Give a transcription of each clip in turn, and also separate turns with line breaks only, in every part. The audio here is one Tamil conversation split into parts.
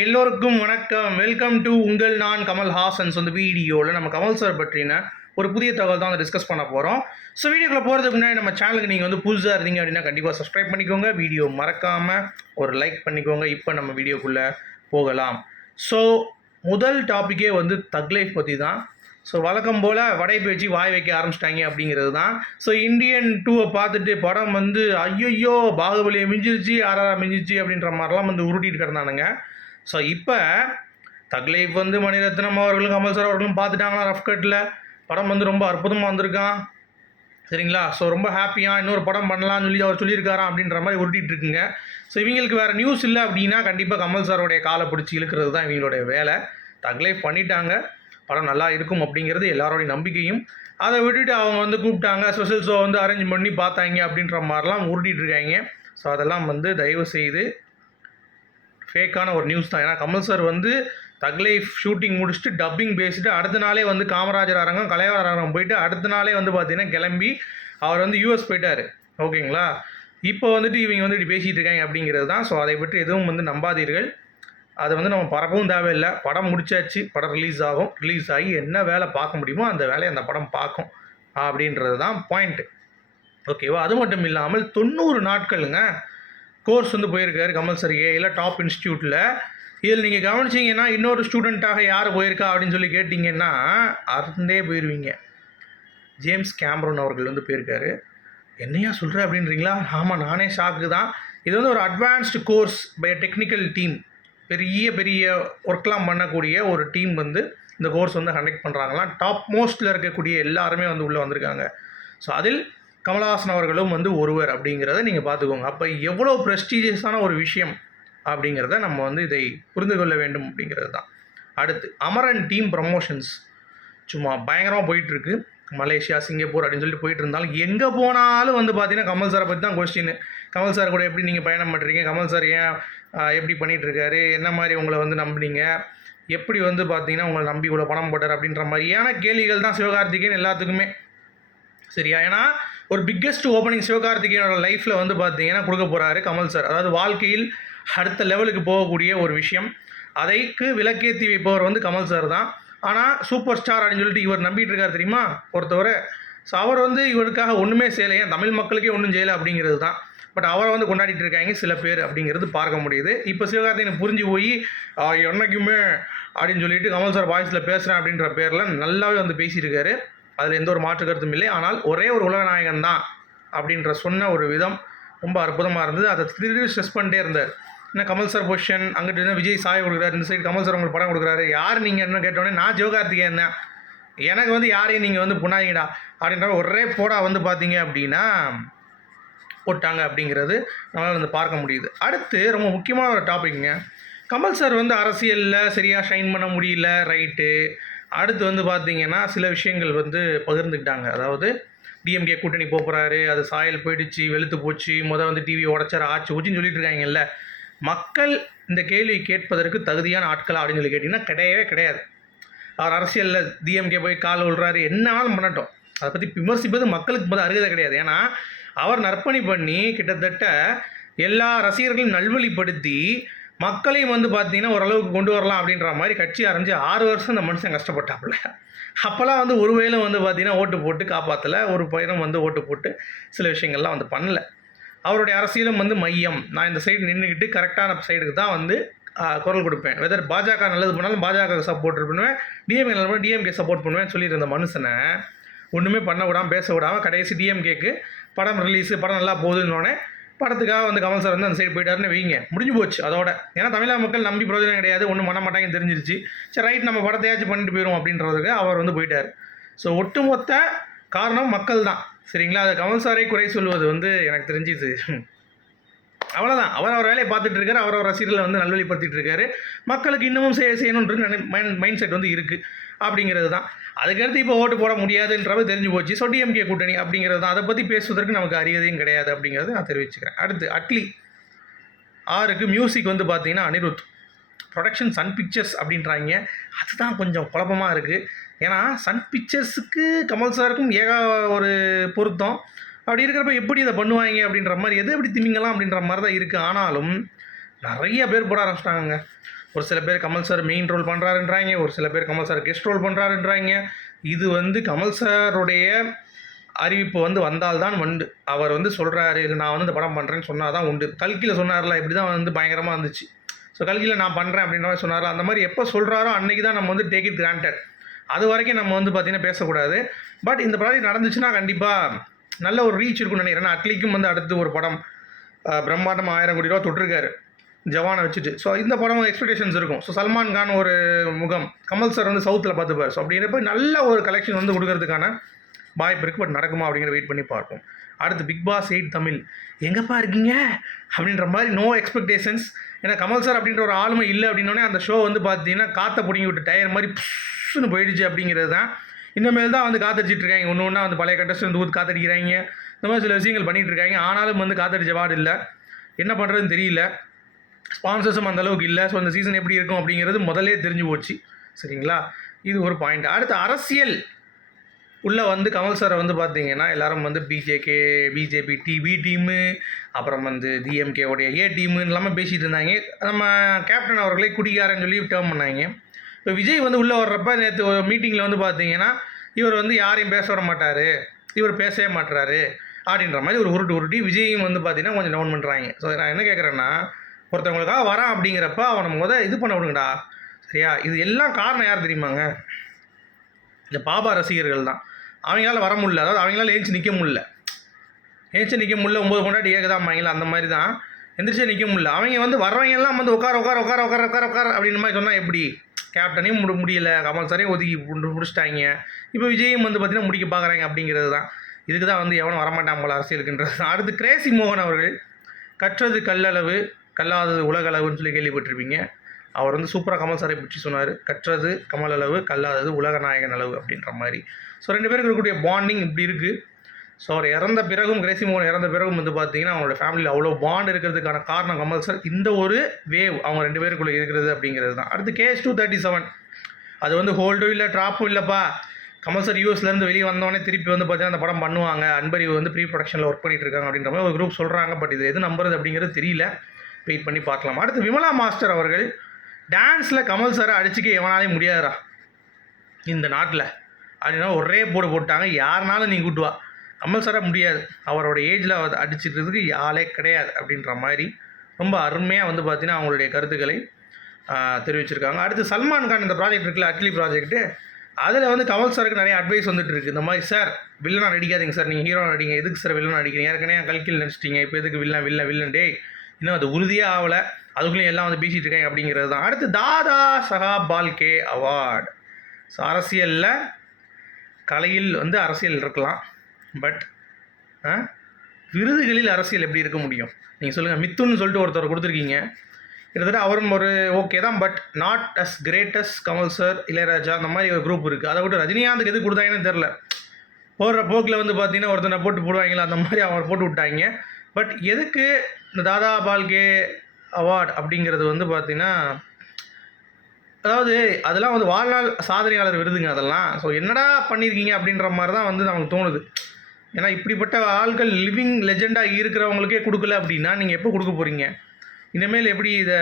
எல்லோருக்கும் வணக்கம். வெல்கம் டு உங்கள் நான் கமல் ஹாசன்ஸ் வந்து வீடியோவில் நம்ம கமல் சார் பற்றின ஒரு புதிய தகவல் தான் வந்து டிஸ்கஸ் பண்ண போகிறோம் ஸோ வீடியோக்குள்ளே போகிறதுக்கு முன்னாடி நம்ம சேனலுக்கு நீங்கள் வந்து புதுசாக இருந்தீங்க அப்படின்னா கண்டிப்பாக சப்ஸ்கிரைப் பண்ணிக்கோங்க. வீடியோ மறக்காமல் ஒரு லைக் பண்ணிக்கோங்க. இப்போ நம்ம வீடியோக்குள்ளே போகலாம். ஸோ முதல் டாப்பிக்கே வந்து தக் லைஃப் பற்றி தான் ஸோ வழக்கம் போல் வடை பேச்சு வாய் வைக்க ஆரம்பிச்சிட்டாங்க அப்படிங்கிறது தான். ஸோ இந்தியன் டூவை பார்த்துட்டு படம் வந்து ஐயோ பாகுபலியை மிஞ்சிருச்சு ஆறாரா மிஞ்சிருச்சு அப்படின்ற மாதிரிலாம் வந்து உருட்டிட்டு கிடந்தானுங்க. ஸோ இப்போ தக்லைஃப் வந்து மணிரத்னம் அவர்களும் கமல் சார் அவர்களும் பார்த்துட்டாங்களா ரஃப் கட்டில் படம் வந்து ரொம்ப அற்புதமாக வந்திருக்கான். சரிங்களா? ஸோ ரொம்ப ஹாப்பியாக இன்னொரு படம் பண்ணலாம்னு சொல்லி அவர் சொல்லியிருக்காராம் அப்படின்ற மாதிரி உருட்டிகிட்டு இருக்குங்க. ஸோ இவங்களுக்கு வேறு நியூஸ் இல்லை அப்படின்னா கண்டிப்பாக கமல் சாரோடைய காலை பிடிச்சி இழுக்கிறது தான் இவங்களுடைய வேலை. தக்லைஃப் பண்ணிட்டாங்க. படம் நல்லா இருக்கும் அப்படிங்கிறது எல்லாரோடைய நம்பிக்கையும். அதை விட்டுட்டு அவங்க வந்து கூப்பிட்டாங்க ஸ்பெஷல் ஷோ வந்து அரேஞ்ச் பண்ணி பார்த்தாங்க அப்படின்ற மாதிரிலாம் உருட்டிட்டு இருக்காங்க. ஸோ அதெல்லாம் வந்து தயவு செய்து ஃபேக்கான ஒரு நியூஸ் தான். ஏன்னா கமல் சார் வந்து தக்லை ஷூட்டிங் முடிச்சுட்டு டப்பிங் பேசிட்டு அடுத்த நாளே வந்து காமராஜர் அரங்கம் கலைவாணர் அரங்கம் போயிட்டு அடுத்த நாளே வந்து பார்த்தீங்கன்னா கிளம்பி அவர் வந்து யூஎஸ் போயிட்டார். ஓகேங்களா இப்போ வந்துட்டு இவங்க வந்து இப்படி பேசிகிட்டு இருக்காங்க அப்படிங்கிறது தான். ஸோ அதை பற்றி எதுவும் வந்து நம்பாதீர்கள். அதை வந்து நம்ம பரப்பவும் தேவையில்லை. படம் முடிச்சாச்சு படம் ரிலீஸ் ஆகும். ரிலீஸ் ஆகி என்ன வேலை பார்க்க முடியுமோ அந்த வேலையை அந்த படம் பார்க்கும் அப்படின்றது தான் பாயிண்ட்டு ஓகேவா அது மட்டும் இல்லாமல் தொண்ணூறு நாட்களுங்க. கோர்ஸ் வந்து போயிருக்காரு கம்பல்சரியே இல்லை டாப் இன்ஸ்டியூட்டில் இதில் நீங்கள் கவனிச்சிங்கன்னா இன்னொரு ஸ்டூடெண்ட்டாக யார் போயிருக்கா அப்படின்னு சொல்லி கேட்டிங்கன்னா அறந்தே போயிடுவீங்க ஜேம்ஸ் கேம்ரோன் அவர்கள் வந்து போயிருக்காரு. என்னையா சொல்கிற அப்படின்றீங்களா? ஆமாம் நானே ஷாக்கு தான். இது வந்து ஒரு advanced course by technical team பெரிய பெரிய ஒர்க்லாம் பண்ணக்கூடிய ஒரு டீம் வந்து இந்த கோர்ஸ் வந்து கண்டக்ட் பண்ணுறாங்களாம் டாப் மோஸ்ட்டில் இருக்கக்கூடிய எல்லாருமே வந்து உள்ளே வந்திருக்காங்க. ஸோ அதில் கமலஹாசன் அவர்களும் வந்து ஒருவர் அப்படிங்கிறத நீங்கள் பார்த்துக்கோங்க. அப்போ எவ்வளோ ப்ரெஸ்டீஜியஸான ஒரு விஷயம் அப்படிங்கிறத நம்ம வந்து இதை புரிந்து கொள்ள வேண்டும் அப்படிங்கிறது தான். அடுத்து அமரன் டீம் ப்ரமோஷன்ஸ் சும்மா பயங்கரமாக போயிட்டுருக்கு மலேசியா சிங்கப்பூர் அப்படின்னு சொல்லிட்டு போயிட்டு இருந்தாலும் எங்கே போனாலும் வந்து பார்த்தீங்கன்னா கமல் சாரை பற்றி தான் கொஸ்டின் கமல் சார் கூட எப்படி நீங்கள் பயணம் பண்ணுறீங்க கமல் சார் ஏன் எப்படி பண்ணிகிட்ருக்காரு என்ன மாதிரி உங்களை வந்து நம்புனீங்க? எப்படி வந்து பார்த்தீங்கன்னா உங்களை நம்பி இவ்வளோ பணம் போட்டார் அப்படின்ற மாதிரியான கேள்விகள் தான் சிவகார்த்திகேயன் எல்லாத்துக்குமே. சரியா? ஏன்னா ஒரு பிக்கெஸ்ட் ஓப்பனிங் சிவகார்த்திகேயனோட லைஃப்பில் வந்து பார்த்தீங்கன்னா கொடுக்க போகிறாரு கமல் சார். அதாவது வாழ்க்கையில் அடுத்த லெவலுக்கு போகக்கூடிய ஒரு விஷயம். அதைக்கு விளக்கேற்றி வைப்பவர் வந்து கமல் சார் தான். ஆனால் சூப்பர் ஸ்டார் அப்படின்னு சொல்லிட்டு இவர் நம்பிட்டு இருக்கார் தெரியுமா? பொறுத்தவரை. ஸோ அவர் வந்து இவருக்காக ஒன்றுமே செய்யலை. ஏன்? தமிழ் மக்களுக்கே ஒன்றும் செய்யலை அப்படிங்கிறது தான். பட் அவரை வந்து கொண்டாடிட்டு இருக்காங்க சில பேர் அப்படிங்கிறது பார்க்க முடியுது. இப்போ சிவகார்த்திகேயன் புரிஞ்சு போய் என்னைக்குமே அப்படின்னு சொல்லிட்டு கமல் சார் வாய்ஸில் பேசுகிறேன் அப்படின்ற பேரில் நல்லாவே வந்து பேசியிருக்காரு அதில் எந்த ஒரு மாற்று கருத்தும் இல்லை. ஆனால் ஒரே ஒரு உலகநாயகன் தான் அப்படின்ற சொன்ன ஒரு விதம் ரொம்ப அற்புதமாக இருந்தது. அதை திருப்பி ஸ்ட்ரெஸ் பண்ணிட்டே இருந்தார். என்ன கமல் சார் பொசிஷன் அங்கிட்டு இருந்தால் விஜய் சாய் கொடுக்குறாரு இந்த சைடு கமல் சார் உங்களுக்கு படம் கொடுக்குறாரு. யார் நீங்கள் என்ன கேட்டோடனே நான் ஜோகார்த்திகேயன் தான். எனக்கு வந்து யாரையும் நீங்கள் வந்து புண்ணாங்கடா அப்படின்ற ஒரே போடா வந்து பார்த்தீங்க அப்படின்னா போட்டாங்க அப்படிங்கிறது நம்மளால் வந்து பார்க்க முடியுது. அடுத்து ரொம்ப முக்கியமான ஒரு டாபிக்ங்க கமல் சார் வந்து அரசியலில் சரியாக ஷைன் பண்ண முடியல ரைட்டு அடுத்து வந்து பார்த்தீங்கன்னா சில விஷயங்கள் வந்து பகிர்ந்துக்கிட்டாங்க. அதாவது டிஎம்கே கூட்டணி போகிறாரு அது சாயல் போயிடுச்சு வெளுத்து போச்சு மொதல் வந்து டிவி உடச்சார ஆச்சு ஊச்சின்னு சொல்லிட்டு இருக்காங்கல்ல. மக்கள் இந்த கேள்வி கேட்பதற்கு தகுதியான ஆட்கள் அப்படின்னு சொல்லி கேட்டிங்கன்னா கிடையவே கிடையாது. அவர் அரசியலில் டிஎம்கே போய் கால் விழுறாரு என்னாலும் பண்ணட்டும். அதை பற்றி விமர்சிப்பது மக்களுக்கு போது அருகதை கிடையாது. ஏன்னா அவர் நற்பணி பண்ணி கிட்டத்தட்ட எல்லா ரசிகர்களையும் நல்வழிப்படுத்தி மக்களையும் வந்து பார்த்தீங்கன்னா ஓரளவுக்கு கொண்டு வரலாம் அப்படின்ற மாதிரி கட்சி ஆரம்பித்து ஆறு வருஷம் இந்த மனுஷன் கஷ்டப்பட்டாப்புல. அப்போல்லாம் வந்து ஒரு வேளை வந்து பார்த்தீங்கன்னா ஓட்டு போட்டு காப்பாற்றலை ஒரு பையனும் வந்து ஓட்டு போட்டு சில விஷயங்கள்லாம் வந்து பண்ணலை. அவருடைய அரசியலும் வந்து மையம். நான் இந்த சைடு நின்றுக்கிட்டு கரெக்டான சைடுக்கு தான் வந்து குரல் கொடுப்பேன். வெதர் பாஜக நல்லது பண்ணாலும் பாஜக சப்போர்ட் பண்ணுவேன். டிஎம்கே நல்லது பண்ணால் டிஎம்கே சப்போர்ட் பண்ணுவேன்னு சொல்லியிருந்த மனுஷனை ஒன்றுமே பண்ண விடாமல் பேச விடாமல் கடைசி டிஎம்கேக்கு படம் ரிலீஸு படம் நல்லா போகுதுன்னொடனே படத்துக்காக வந்து கமல் சார் வந்து அந்த சைடு போயிட்டாருன்னு வைங்க. முடிஞ்சு போச்சு அதோட. ஏன்னா தமிழக மக்கள் நம்பி பிரயோஜனம் கிடையாது ஒன்றும் பண்ண மாட்டாங்கன்னு தெரிஞ்சிருச்சு. சரி ரைட் நம்ம படத்தையாச்சும் பண்ணிட்டு போயிடும் அப்படின்றதுக்கு அவர் வந்து போயிட்டார். ஸோ ஒட்டுமொத்த காரணம் மக்கள் தான் சரிங்களா? அது கமல் சாரை குறை சொல்வது வந்து எனக்கு தெரிஞ்சுது. அவ்வளோதான் அவர் அவர் வேலையை பார்த்துட்டு இருக்காரு. அவர் அவர் ரசிகர்களை வந்து நல்வழிப்படுத்திட்டு இருக்காரு. மக்களுக்கு இன்னமும் செய்ய செய்யணுன்றது மைண்ட் செட் வந்து இருக்குது அப்படிங்கிறது தான் அதுக்கடுத்து இப்போ ஓட்டு போட முடியாதுன்றது தெரிஞ்சு போச்சு. ஸோ டிஎம்கே கூட்டணி அப்படிங்கிறது தான் அதை பற்றி பேசுவதற்கு நமக்கு அரியதையும் கிடையாது அப்படிங்கிறத நான் தெரிவிச்சுக்கிறேன். அடுத்து அட்லி. ஆறுக்கு மியூசிக் வந்து பார்த்தீங்கன்னா அனிருத். ப்ரொடக்ஷன் சன் பிக்சர்ஸ் அப்படின்றாங்க. அதுதான் கொஞ்சம் குழப்பமாக இருக்குது ஏன்னா சன் பிக்சர்ஸுக்கு கமல் சாருக்கும் ஏகா ஒரு பொருத்தம். அப்படி இருக்கிறப்ப எப்படி இதை பண்ணுவாங்க அப்படின்ற மாதிரி எது எப்படி திமிங்கலாம் அப்படின்ற மாதிரி தான் இருக்குது ஆனாலும் நிறைய பேர் போட ஆரம்பிச்சிட்டாங்க ஒரு சில பேர் கமல் சார் மெயின் ரோல் பண்ணுறாருன்றாங்க ஒரு சில பேர் கமல் சார் கெஸ்ட் ரோல் பண்ணுறாருன்றாங்க இது வந்து கமல் சாருடைய அறிவிப்பு வந்து வந்தால்தான் உண்டு. அவர் வந்து சொல்கிறாரு இது நான் வந்து இந்த படம் பண்ணுறேன்னு சொன்னால் தான் உண்டு. கல்கியில் சொன்னார்ல இப்படி தான் வந்து பயங்கரமாக இருந்துச்சு ஸோ கல்கியில் நான் பண்ணுறேன் அப்படின்ற மாதிரி சொன்னார் அந்த மாதிரி எப்போ சொல்கிறாரோ அன்றைக்கி தான் நம்ம வந்து டேக் இட் கிராண்டட் அது வரைக்கும் நம்ம வந்து பார்த்திங்கன்னா பேசக்கூடாது. பட் இந்த ப்ராஜெக்ட் நடந்துச்சுன்னா கண்டிப்பாக நல்ல ஒரு ரீச் இருக்கும்னு நினைக்கிறேன். அட்லிக்கும் வந்து அடுத்து ஒரு படம் பிரம்மாண்டம் ஆயிரம் கோடி ரூபா தொட்டிருக்காரு. ஜவானை வச்சுட்டு. ஸோ இந்த படம் எக்ஸ்பெக்டேஷன்ஸ் இருக்கும். ஸோ சல்மான் கான் ஒரு முகம் கமல் சார் வந்து சவுத்தில் பார்த்துப்பார். ஸோ அப்படிங்கிறப்ப நல்ல ஒரு கலெக்ஷன் வந்து கொடுக்கறதுக்கான வாய்ப்பு இருக்குது பட் நடக்குமா அப்படிங்கிற வெயிட் பண்ணி பார்ப்போம். அடுத்து பிக் பாஸ் எயிட் தமிழ். எங்கப்பா இருக்கீங்க? அப்படின்ற மாதிரி நோ எக்ஸ்பெக்டேஷன்ஸ் ஏன்னா கமல் சார் அப்படின்ற ஒரு ஆளுமை இல்லை அப்படின்னோடனே அந்த ஷோ வந்து பார்த்தீங்கன்னா காற்றை பிடிங்கி விட்டு டயர் மாதிரி புஷ்ஷுன்னு போயிடுச்சு அப்படிங்கிறது தான். இனிமேல் தான் வந்து காத்தடிச்சிட்டு இருக்காங்க. ஒன்று ஒன்றா வந்து பழைய கண்டஸ்டன் வந்து காத்தடிக்கிறாங்க. இந்த மாதிரி சில விஷயங்கள் பண்ணிகிட்டு இருக்காங்க. ஆனாலும் வந்து காத்தடிச்ச வார்டு இல்லை. என்ன பண்ணுறதுன்னு தெரியல. ஸ்பான்சர்ஸும் அந்த அளவுக்கு இல்லை. ஸோ அந்த சீசன் எப்படி இருக்கும் அப்படிங்கிறது முதலே தெரிஞ்சு போச்சு. சரிங்களா? இது ஒரு பாயிண்ட் அடுத்து அரசியல். உள்ளே வந்து கமல் சாரை வந்து பார்த்தீங்கன்னா எல்லாரும் வந்து பிஜேகே பிஜேபி டிவி டீமு அப்புறம் வந்து டிஎம்கே உடைய ஏ டீமுன்னு இல்லாமல் பேசிகிட்டு இருந்தாங்க. நம்ம கேப்டன் அவர்களே குடிகாரன்னு சொல்லி டேர்ம் பண்ணாங்க. இப்போ விஜய் வந்து உள்ளே வர்றப்ப நேற்று மீட்டிங்கில் வந்து பார்த்தீங்கன்னா இவர் வந்து யாரையும் பேச வர மாட்டார். இவர் பேசவே மாட்டுறாரு அப்படின்ற மாதிரி ஒரு உருட்டு உருட்டி விஜயும் வந்து பார்த்தீங்கன்னா கொஞ்சம் டவுன் பண்ணுறாங்க ஸோ நான் என்ன கேட்குறேன்னா ஒருத்தவங்களுக்காக வரான் அப்படிங்கிறப்ப அவனை முத இது பண்ண விடுங்கடா. சரியா? இது எல்லாம் காரணம் யார் தெரியுமாங்க? இந்த பாபா ரசிகர்கள் தான். அவங்களால வர முடியல. அதாவது அவங்களால ஏஞ்சி நிற்க முடில ஏஞ்சி நிற்க முடியல ஒம்பது கொண்டாடி ஏகதாம்பாங்களா அந்த மாதிரி தான். எந்திரிச்சே நிற்க முடியல. அவங்க வந்து வரவங்க எல்லாம் வந்து உட்கார உட்கார உட்கார உட்கார உட்கார உட்கார அப்படின்னு மாதிரி சொன்னால் எப்படி? கேப்டனையும் முடி முடியல. கமல் சாரையும் ஒதுக்கி முடிச்சிட்டாங்க. இப்போ விஜயும் வந்து பார்த்தீங்கன்னா முடிக்க பார்க்குறாங்க அப்படிங்கிறது தான். இதுக்கு தான் வந்து எவனும் வரமாட்டான் போல அரசியலுக்குன்றது தான். அடுத்து கிரேசி மோகன் அவர்கள் கற்றது கல்லளவு கல்லாதது உலகளவுன்னு சொல்லி கேள்விப்பட்டிருப்பீங்க. அவர் வந்து சூப்பராக கமல் சாரை பற்றி சொன்னார். கற்றது கமல் அளவு கல்லாதது உலக நாயகன் அளவு அப்படின்ற மாதிரி. ஸோ ரெண்டு பேருக்கு இருக்கக்கூடிய பாண்டிங் இப்படி இருக்குது ஸோ அவர் இறந்த பிறகும் கிரேசி மோகன் இறந்த பிறகும் வந்து பார்த்தீங்கன்னா அவங்களோட ஃபேமிலியில் அவ்வளோ பாண்ட் இருக்கிறதுக்கான காரணம் கமல் சார் இந்த ஒரு வேவ் அவங்க ரெண்டு பேருக்குள்ளே இருக்கிறது அப்படிங்கிறது தான். அடுத்து கேஎஸ் டூ தேர்ட்டி செவன் அது வந்து ஹோல்டும் இல்லை ட்ராப்பும் இல்லைப்பா. கமல் சார் யூஎஸ்லேருந்து வெளியே வந்தோடனே திருப்பி வந்து பார்த்தீங்கன்னா அந்த படம் பண்ணுவாங்க. அன்பறிவு வந்து ப்ரீ ப்ரொடக்ஷனில் ஒர்க் பண்ணிட்டு இருக்காங்க அப்படின்ற மாதிரி ஒரு குரூப் சொல்கிறாங்க பட் இது எது நம்புறது அப்படிங்கிறது தெரியல. வெயிட் பண்ணி பார்க்கலாம். அடுத்து விமலா மாஸ்டர் அவர்கள் டான்ஸில் கமல் சாரை அடிச்சுக்க எவனாலே முடியாதுடா. இந்த நாட்டில். அப்படின்னா ஒரே போடு போட்டாங்க யாருனாலும் நீ கூட்டு கம்பல்சராக முடியாது. அவரோட ஏஜில் அடிச்சுக்கிறதுக்கு ஆளே கிடையாது அப்படின்ற மாதிரி ரொம்ப அருமையாக வந்து பார்த்தீங்கன்னா அவங்களுடைய கருத்துக்களை தெரிவிச்சிருக்காங்க. அடுத்து சல்மான் கான் இந்த ப்ராஜெக்ட் இருக்குல்ல அட்லி ப்ராஜெக்ட்டு அதில் வந்து கமல் சாருக்கு நிறைய அட்வைஸ் வந்துட்டு இருக்கு. இந்த மாதிரி சார் வில்லனா நடிக்காதீங்க சார் நீங்கள் ஹீரோ நடிங்க. எதுக்கு சார் வில்லன் நடிக்கிறீங்க? ஏற்கனவே கல்கில் நடிச்சிட்டீங்க. இப்போ எதுக்கு வில்லன் வில்லன் வில்லன் டே இன்னும் அது உறுதியாக ஆகலை. அதுக்குள்ளேயும் எல்லாம் வந்து பேசிகிட்டு இருக்காங்க அப்படிங்கிறது தான். அடுத்து தாதா சஹா பால்கே அவார்டு. ஸோ அரசியலில் கலையில் வந்து அரசியல் இருக்கலாம். பட் விருதுகளில் அரசியல் எப்படி இருக்க முடியும்? நீங்கள் சொல்லுங்கள் மித்துன்னு சொல்லிட்டு ஒருத்தர் கொடுத்துருக்கீங்க. கிட்டத்தட்ட அவரும் ஒரு ஓகே தான். But not as greatest Kamal sir Ilaiyaraaja அந்த மாதிரி ஒரு குரூப் இருக்குது அதை விட்டு ரஜினிகாந்துக்கு எது கொடுத்தாங்கன்னு தெரில போடுற போக்கில் வந்து பார்த்தீங்கன்னா ஒருத்தனை போட்டு போடுவாங்களா அந்த மாதிரி அவர் போட்டு விட்டாங்க. பட் எதுக்கு இந்த தாதா பால்கே அவார்ட் அப்படிங்கிறது வந்து பார்த்தீங்கன்னா அதாவது அதெல்லாம் வந்து வாழ்நாள் சாதனையாளர் விருதுங்க அதெல்லாம். ஸோ என்னடா பண்ணியிருக்கீங்க அப்படின்ற மாதிரி தான் வந்து நமக்கு தோணுது. ஏன்னா இப்படிப்பட்ட ஆள்கள் லிவிங் லெஜெண்டாக இருக்கிறவங்களுக்கே கொடுக்கல அப்படின்னா நீங்கள் எப்போ கொடுக்க போகிறீங்க இனிமேல் எப்படி இதை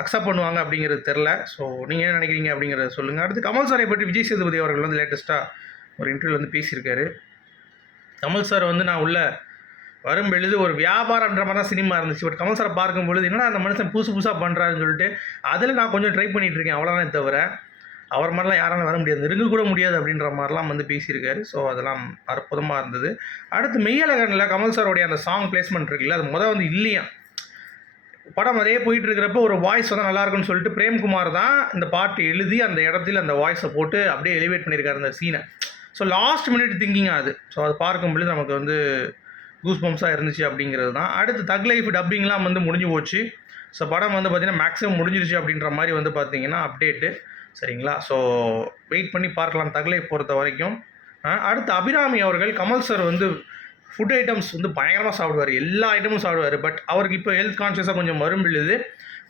அக்செப்ட் பண்ணுவாங்க அப்படிங்கிறது தெரில ஸோ நீங்கள் என்ன நினைக்கிறீங்க அப்படிங்கிறத சொல்லுங்கள் அடுத்து கமல் சாரை பற்றி விஜய் சேதுபதி அவர்கள் வந்து லேட்டஸ்ட்டாக ஒரு இன்டர்வியூ வந்து பேசியிருக்காரு. கமல் சார் வந்து நான் உள்ள வரும் பொழுது ஒரு வியாபாரம்ன்ற மாதிரி தான் சினிமா இருந்துச்சு. பட் கமல் சாரை பார்க்கும்பொழுது என்னடா அந்த மனுஷன் புதுசு புதுசாக பண்ணுறாருன்னு சொல்லிட்டு அதில் நான் கொஞ்சம் ட்ரை பண்ணிகிட்ருக்கேன் இருக்கேன். அவ்வளோதானே தவிர அவர் மாதிரிலாம் யாராலும் வர முடியாது. நெருங்க கூட முடியாது அப்படின்ற மாதிரிலாம் வந்து பேசியிருக்காரு. ஸோ அதெல்லாம் அற்புதமாக இருந்தது. அடுத்து மெய்யழகனில் கமல் சாரோடைய அந்த சாங் பிளேஸ்மெண்ட் இருக்குல்ல அது முதல் வந்து இல்லையா? படம் அதே போயிட்டு இருக்கிறப்ப ஒரு வாய்ஸ் வந்து நல்லா இருக்குன்னு சொல்லிட்டு பிரேம்குமார் தான் இந்த பாட்டு எழுதி அந்த இடத்துல அந்த வாய்ஸை போட்டு அப்படியே எலிவேட் பண்ணியிருக்காரு அந்த சீனை ஸோ லாஸ்ட் மினிட் திங்கிங் அது. ஸோ அது பார்க்கும்பொழுது நமக்கு வந்து கூஸ் பம்ப்ஸாக இருந்துச்சு அப்படிங்கிறது தான். அடுத்து தக் லைஃப் டப்பிங்லாம் வந்து முடிஞ்சு போச்சு. ஸோ படம் வந்து பார்த்திங்கன்னா மேக்ஸிமம் முடிஞ்சிருச்சு அப்படின்ற மாதிரி வந்து பார்த்தீங்கன்னா அப்டேட்டு சரிங்களா? ஸோ வெயிட் பண்ணி பார்க்கலாம். தகலை பொறுத்த வரைக்கும் அடுத்து அபிராமி அவர்கள் கமல் சார் வந்து ஃபுட் ஐட்டம்ஸ் வந்து பயங்கரமாக சாப்பிடுவார். எல்லா ஐட்டமும் சாப்பிடுவார். பட் அவருக்கு இப்போ ஹெல்த் கான்ஷியஸாக கொஞ்சம் மரும்பிழுது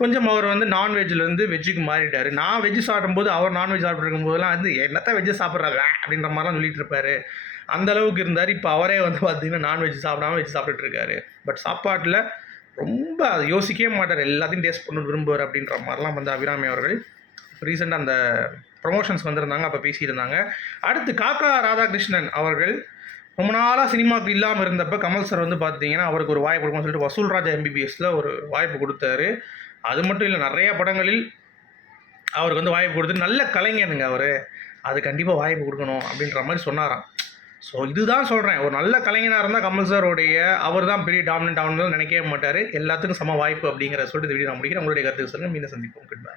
கொஞ்சம் அவர் வந்து நான்வெஜ்லேருந்து வெஜ்ஜுக்கு மாறிட்டார். நான் வெஜ்ஜு சாப்பிடும்போது அவர் நான்வெஜ் சாப்பிட்ருக்கும் போதெல்லாம் வந்து என்னத்த வெஜ்ஜு சாப்பிட்றாங்க? அப்படின்ற மாதிரிலாம் சொல்லிட்டு இருப்பாரு. அந்த அளவுக்கு இருந்தார். இப்போ அவரே வந்து பார்த்திங்கன்னா நான்வெஜ் சாப்பிடாம வெஜ் சாப்பிட்டுட்டு இருக்காரு. பட் சாப்பாட்டில் ரொம்ப அதை யோசிக்கவே மாட்டார். எல்லாத்தையும் டேஸ்ட் பண்ண விரும்புவார் அப்படின்ற மாதிரிலாம் வந்து அபிராமி அவர்கள் ரீசெண்டாக அந்த ப்ரொமோஷன்ஸ் வந்திருந்தாங்க. அப்போ பேசியிருந்தாங்க. அடுத்து காக்கா ராதாகிருஷ்ணன் அவர்கள் ரொம்ப நாளாக சினிமாவுக்கு இல்லாமல் இருந்தப்ப கமல் சார் வந்து பார்த்தீங்கன்னா அவருக்கு ஒரு வாய்ப்பு கொடுக்கணும்னு சொல்லிட்டு வசூல் ராஜா ஒரு வாய்ப்பு கொடுத்தாரு. அது மட்டும் இல்லை நிறையா படங்களில் அவருக்கு வந்து வாய்ப்பு கொடுத்து நல்ல கலைஞனுங்க அவர். அது கண்டிப்பாக வாய்ப்பு கொடுக்கணும் அப்படின்ற மாதிரி சொன்னாராம். ஸோ இதுதான் சொல்கிறேன் ஒரு நல்ல கலைஞனாக இருந்தால் கமல் சாரோடைய அவர் தான் பெரிய டாமினன்ட் ஆகணும்னு நினைக்கவே மாட்டார். எல்லாத்துக்கும் சம வாய்ப்பு அப்படிங்கிற சொல்லிட்டு இந்த வீடியோ நான் முடிக்கிறேன். உங்களுடைய கருத்துக்கு சொல்லுங்கள் மீண்டும் சந்திப்போம். Good bye